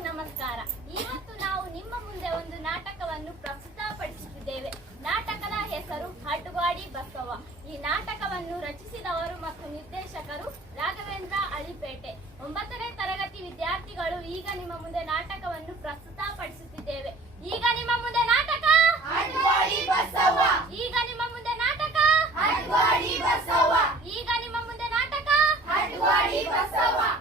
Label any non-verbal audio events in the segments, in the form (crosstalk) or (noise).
ನಮಸ್ಕಾರ. ಇವತ್ತು ನಾವು ನಿಮ್ಮ ಮುಂದೆ ಒಂದು ನಾಟಕವನ್ನು ಪ್ರಸ್ತುತಪಡಿಸುತ್ತಿದ್ದೇವೆ. ನಾಟಕದ ಹೆಸರು ಹಡ್ಗಾಡಿ ಬಸವ. ಈ ನಾಟಕವನ್ನು ರಚಿಸಿದವರು ಮತ್ತು ನಿರ್ದೇಶಕರು ರಾಘವೇಂದ್ರ ಅಳಿಪೇಟೆ. ಒಂಬತ್ತನೇ ತರಗತಿ ವಿದ್ಯಾರ್ಥಿಗಳು ಈಗ ನಿಮ್ಮ ಮುಂದೆ ನಾಟಕವನ್ನು ಪ್ರಸ್ತುತಪಡಿಸುತ್ತಿದ್ದೇವೆ. ಈಗ ನಿಮ್ಮ ಮುಂದೆ ನಾಟಕ? ಬಸವ. ಈಗ ನಿಮ್ಮ ಮುಂದೆ ನಾಟಕ? ಬಸವ. ಈಗ ನಿಮ್ಮ ಮುಂದೆ ನಾಟಕ? ಬಸವ.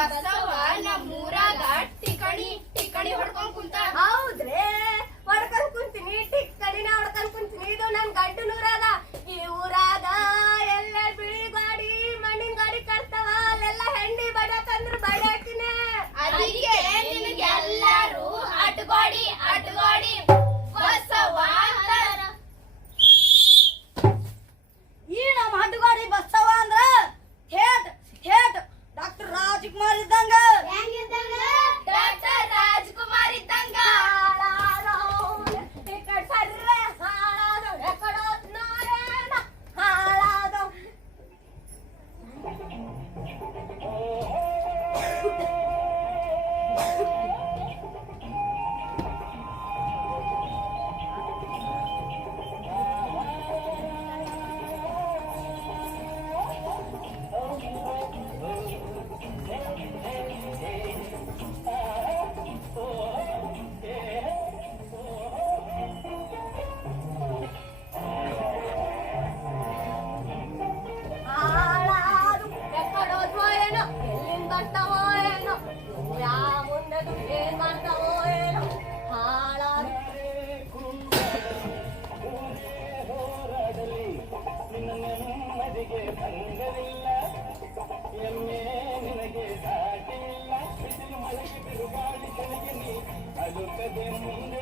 ಅದಕ್ಕೆ ಬಸವ ನನ್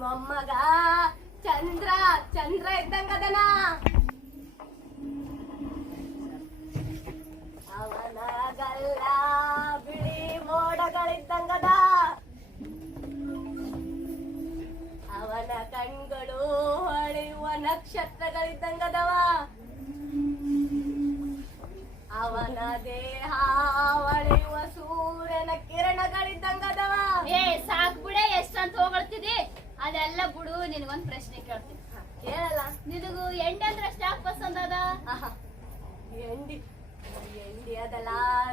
ನನ್ ಎಲ್ಲ ಬಿಡು ನಿನಗೊಂದು ಪ್ರಶ್ನೆ ಕೇಳ್ತೀನಿ. ಕೇಳಲ್ಲ. ನಿನಗೂ ಎಂಡಿ ಅಂದ್ರೆ ಸ್ಟಾಕ್ ಪಸಂದ್ ಅದ ಎಂಡಿ ಎಂಡಿ ಅದಲ್ಲ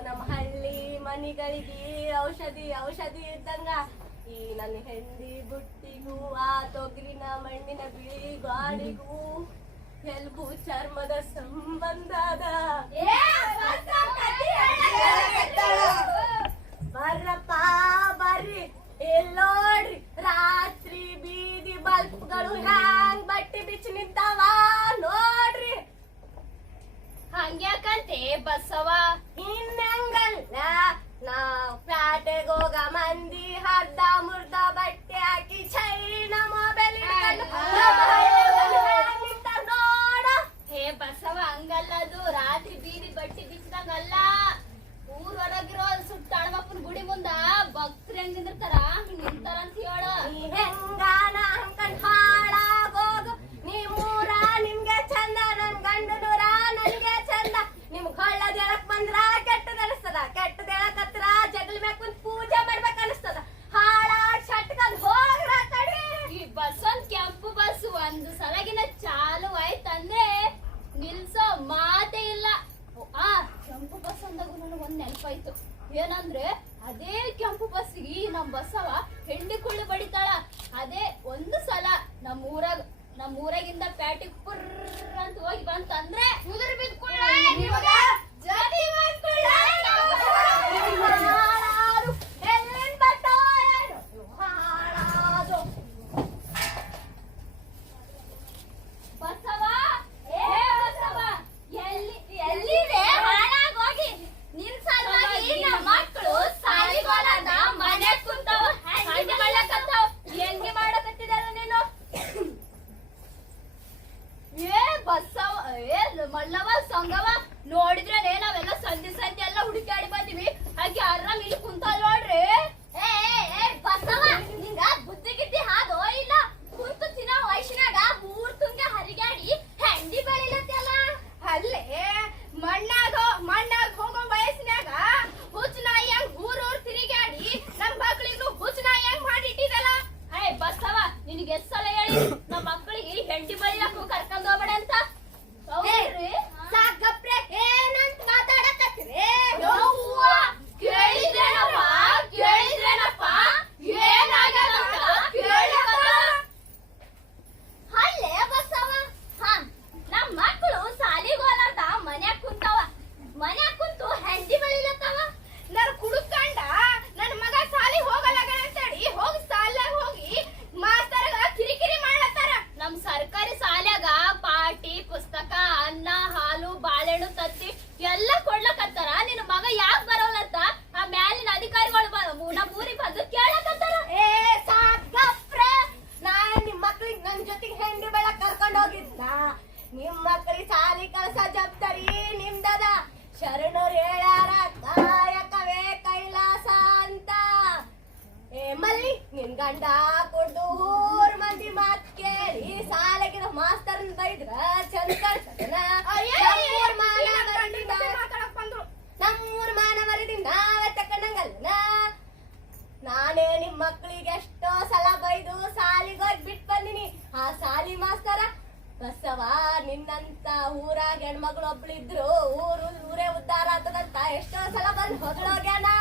ನಮ್ಮ ಹಳ್ಳಿ ಮನೆಗಳಿಗೆ ಔಷಧಿ ಔಷಧಿ ಇದ್ದಂಗ. ಈ ನನ್ನ ಹೆಂಡಿ ಬುಟ್ಟಿಗೂ ಆ ತೊಗರಿನ ಮಣ್ಣಿನ ಬಿಳಿ ಗಾಡಿಗೂ ಎಲ್ಗೂ ಚರ್ಮದ ಸಂಬಂಧ ಅದ. ಬರ್ರಪ್ಪ ಬರ್ರಿ. ಎಲ್ಲೋಡ್ರಿ. ರಾತ್ರಿ ಬಲ್ಪ್ಗಳು ಹ್ಯಾಂಗ್ ಬಟ್ಟಿ ಬಿಚ್ಚಿ ನಿಂತಾವ? ನೋಡ್ರಿ. ಹಂಗ್ಯಾಕಂತೆ ಬಸವ? ಇನ್ನಂಗಲ್ಲ ನಾವ್ ಪ್ಯಾಟೆಗ್ ಹೋಗ ಮಂದಿ ಹರ್ದ ಮುರ್ದ ಬಟ್ಟೆ ಹಾಕಿ ಚೈನ ಮೊಬೈಲ್ ನೋಡ. ಹೇ ಬಸವ ಹಂಗಲ್ಲದು ರಾತ್ರಿ ಬೀದಿ ಬಟ್ಟೆ ಬಿಚ್ಚಿದಂಗಲ್ಲ. ಹೊರಗಿರೋ ಸುಟ್ಟಾಡ್ಬಪ್ಪನ ಗುಡಿ ಮುಂದ ಭಕ್ತರು ಹೆಂಗ್ ನಿಂದಿರ್ತಾರ? ಹಿಂಗ್ ನಿಂತಾರ ಅಂತ ಹೇಳ. ಹೆಂಗಾನ ಅನ್ಕೊಂಡ್ ಹಾಳಾಗೋಗು. ನಿಮ್ಮೂರ ನಿಮ್ಗೆ ಚಂದ, ನನ್ ಗಂಡನೂರ ನನ್ಗೆ ಚಂದ. ನಿಮ್ಗ್ ಕಳ್ಳ ಹೇಳಕ್ ಬಂದ್ರ ಕೆಟ್ಟದ ಅನಿಸ್ತದ. ಕೆಟ್ಟದ ಹೇಳಕ್ ಹತ್ರ ಜಗಲ್ ಮ್ಯಾಕ್ ಪೂಜೆ ಮಾಡ್ಬೇಕ ಅನಿಸ್ತದ Yeah. (coughs) ಬಸವ ನಿನ್ನಂತ ಊರಾಗ ಹೆಣ್ಮಗಳು ಒಬ್ಳಿದ್ರು ಊರು ಊರೇ ಉದ್ದಾರ ಆತದಂತ ಎಷ್ಟೋ ಸಲ ಬಂದು ಹೊಗಳೋಗ್ಯಾನಾ.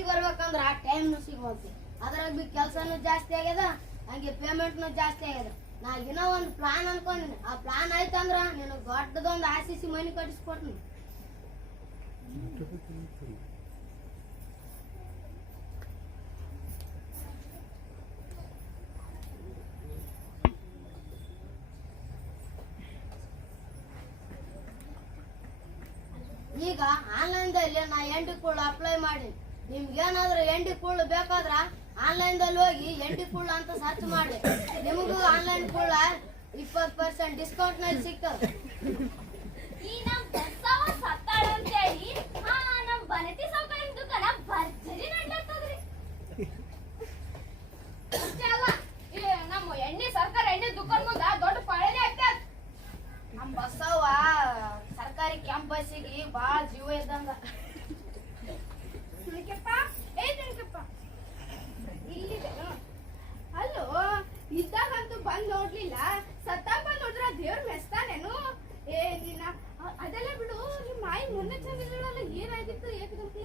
ಊರಿಗೆ ಬರ್ಬೇಕಂದ್ರ ಟೈಮ್ನು ಸಿಗೋತಿ ಅದ್ರಾಗ ಬಿ ಕೆಲ್ಸನು ಜಾಸ್ತಿ ಆಗ್ಯದ, ಹಂಗೆ ಪೇಮೆಂಟ್ನು ಜಾಸ್ತಿ ಆಗ್ಯದ. ನಾ ಏನೋ ಒಂದು ಪ್ಲಾನ್ ಅನ್ಕೊಂಡಿನಿ. ಆ ಪ್ಲಾನ್ ಆಯ್ತಂದ್ರ ನೀನು ದೊಡ್ಡದೊಂದು ಸಿ ಮನಿ ಕಟ್ಟಿಸ್ಕೊಡ್ತೀನಿ. ಈಗ ಆನ್ಲೈನ್ದಲ್ಲಿ ನಾ ಎಂಟು ಕೂಡ ಅಪ್ಲೈ ಮಾಡಿ ನಿಮ್ಗೇನಾದ್ರೂ ಎಂಡಿ ಕುಳ್ಳು ಬೇಕಾದ್ರ? ಆನ್ಲೈನ್ದಲ್ಲಿ ಹೋಗಿ ಎಂಡಿ ಕುಳ್ಳು ಅಂತ ಸರ್ಚ್ ಮಾಡಿ. ನಿಮಗೂ ಆನ್ಲೈನ್ ಕುಳ್ಳ ಇಪ್ಪತ್ತು ಪರ್ಸೆಂಟ್ ಡಿಸ್ಕೌಂಟ್ನಲ್ಲಿ ಸಿಗ್ತದೆ ಈ ನಮ್ ಬಸವ ಸತ್ತಾಳ ಅಂತೇಳಿ ಹಾ ನಮ್ ಬನತಿ ಸಾವುಕಾರ ದುಕಾನ ಭರ್ಜರಿ ನಡ್ಲತ್ತದ್ರಿ ಅಷ್ಟೇ ಅಲ್ಲ ಈ ನಮ್ಮ ಎಣ್ಣೆ ಸರ್ಕಾರ ಎಣ್ಣೆ ದುಕಾನ್ ಮುಂದ ದೊಡ್ಡ ಪಾಳೆನೇ ಆಗ್ತದ ನಮ್ ಬಸವ ಸರ್ಕಾರಿ ಕ್ಯಾಂಪಸ್ಸಿಗೆ ಬಾಳ ಜೀವ ಇದ್ದಂಗ ಸುಮ್ನಿಕೆಪ್ಪ ಏ ಸುಮ್ನಿಕೆಪ್ಪ ಇಲ್ಲಿದೆ ಅಲ್ಲೋ ಇದ್ದಾಗಂತೂ ಬಂದ್ ನೋಡ್ಲಿಲ್ಲ ಸತ್ತಾಗ ಬಂದ್ ನೋಡಿದ್ರ ದೇವ್ರ ಮೆಸ್ತಾನೇನು ಏ ನಿನ್ನ ಅ- ಅದೆಲ್ಲ ಬಿಡು ನಿಮ್ಮ ಮಾಯಿ ಮೊನ್ನೆ ಚಂದಿರಲ್ಲ ಏನಾಗಿತ್ತು ಏಕದಂತೆ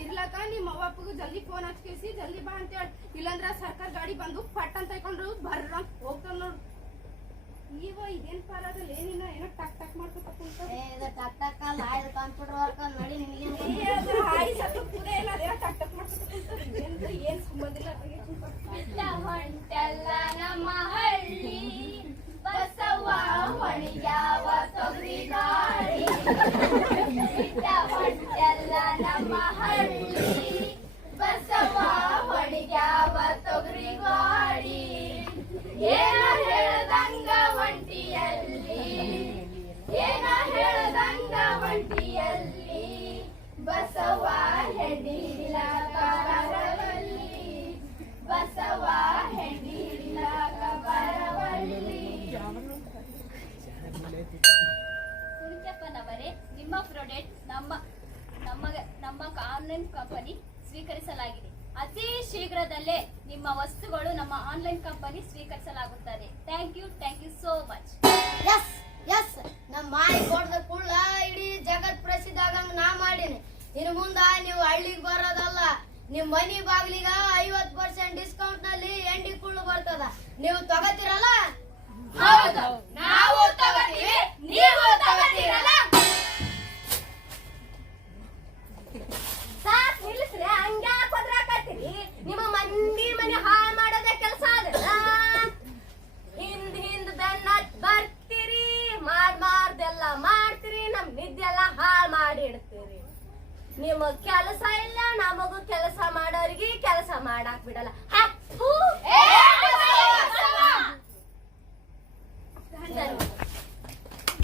ಇರ್ಲಕ್ಕ ನಿಮ್ಮ ಅವ್ವ ಅಪ್ಪಗೂ ಜಲ್ದಿ ಫೋನ್ ಹಚ್ಕೇಸಿ ಜಲ್ದಿ ಬಾ ಅಂತ ಹೇಳಿ. ಇಲ್ಲಂದ್ರ ಸರ್ಕಾರ ಗಾಡಿ ಬಂದು ಪಟ್ ಅಂತ ತಗೊಂಡ್ರು ಬರ್ರ ಅಂತ ಹೋಗ್ತಾವ ನೋಡು. ಇವ ಇದೇನ್ ಪಾರದಲ್ಲಿ ಏನಿಲ್ಲ ಏನೋ ಟಕ್ ಟಕ್ ಮಾಡ್ಕೊತ ಕುಂತ ಟಕ್ ಟಕ್ ಅಲ್ಲ ಕಂಪ್ಯೂಟರ್ ವರ್ಕ್ ನಡಿ ನಿನಗೆ ಏನ್ ಸಂಬಂಧ ಇಲ್ಲ ಬಿಟ್ಟ ಹೊಂಟಲ್ಲ ನಮ್ಮ ಹಳ್ಳಿ ಬಸವ ಹೊಣಿಗ್ಯಾವ ತೊಗರಿ ಗಾಳಿ ಬಿಟ್ಟ ಹೊಂಟಲ್ಲ ನಮ್ಮ ಹಳ್ಳಿ. ಬಸವ ಹೊಣಿಗ್ಯಾವ ತೊಗರಿ ಗಾಡಿ ಏನ ಹೇಳ್ದಂಗ ಒಂಟಿಯಲ್ಲಿ? ಏನ ಹೇಳ್ದಂಗ ಒಂಟಿಯಲ್ಲಿ? ಬಸವ ಹೆಣ್ಣಿಲಾಕ ಬರವಲ್ಲಿ ಬಸವ ಹೆಣ್ಣಿಲಾಕ ಬರವಲ್ಲಿ ಕುಣಿಕೆಪ್ಪನವರೇ ನಿಮ್ಮ ಪ್ರಾಡಕ್ಟ್ ನಮ್ಮ ನಮ್ಮ ನಮ್ಮ ಆನ್ಲೈನ್ ಕಂಪನಿ ಸ್ವೀಕರಿಸಲಾಗಿದೆ. ಅತಿ ಶೀಘ್ರದಲ್ಲೇ ನಿಮ್ಮ ವಸ್ತುಗಳು ನಮ್ಮ online company ಸ್ವೀಕರಿಸಲಾಗುತ್ತದೆ. Thank you thank you so much. Yes yes ನಮ್ಮ ಮಾಯಿ ಕೊಡ್ದ ಕುಳ್ಳ ಇಡೀ ಜಗತ್ ಪ್ರಸಿದ್ಧ ಆಗಂಗ ನಾ ಮಾಡಿನಿ. ಇನ್ನು ಮುಂದ ನೀವು ಹಳ್ಳಿಗೆ ಬರೋದಲ್ಲ ನಿಮ್ ಮನಿ ಬಾಗ್ಲಿಗ ಐವತ್ ಪರ್ಸೆಂಟ್ ಡಿಸ್ಕೌಂಟ್ನಲ್ಲಿ ಎಂಡಿ ಕುಳ್ಳು ಬರ್ತದ. ನೀವು ತಗೋತಿರಲ್ಲ? ನಿಮ್ಮ ಕೆಲಸ ಇಲ್ಲ ನಮಗೂ ಕೆಲಸ ಮಾಡೋರಿಗೆ ಕೆಲಸ ಮಾಡಾಕ್ ಬಿಡಲ್ಲ. ಹಪ್ಪು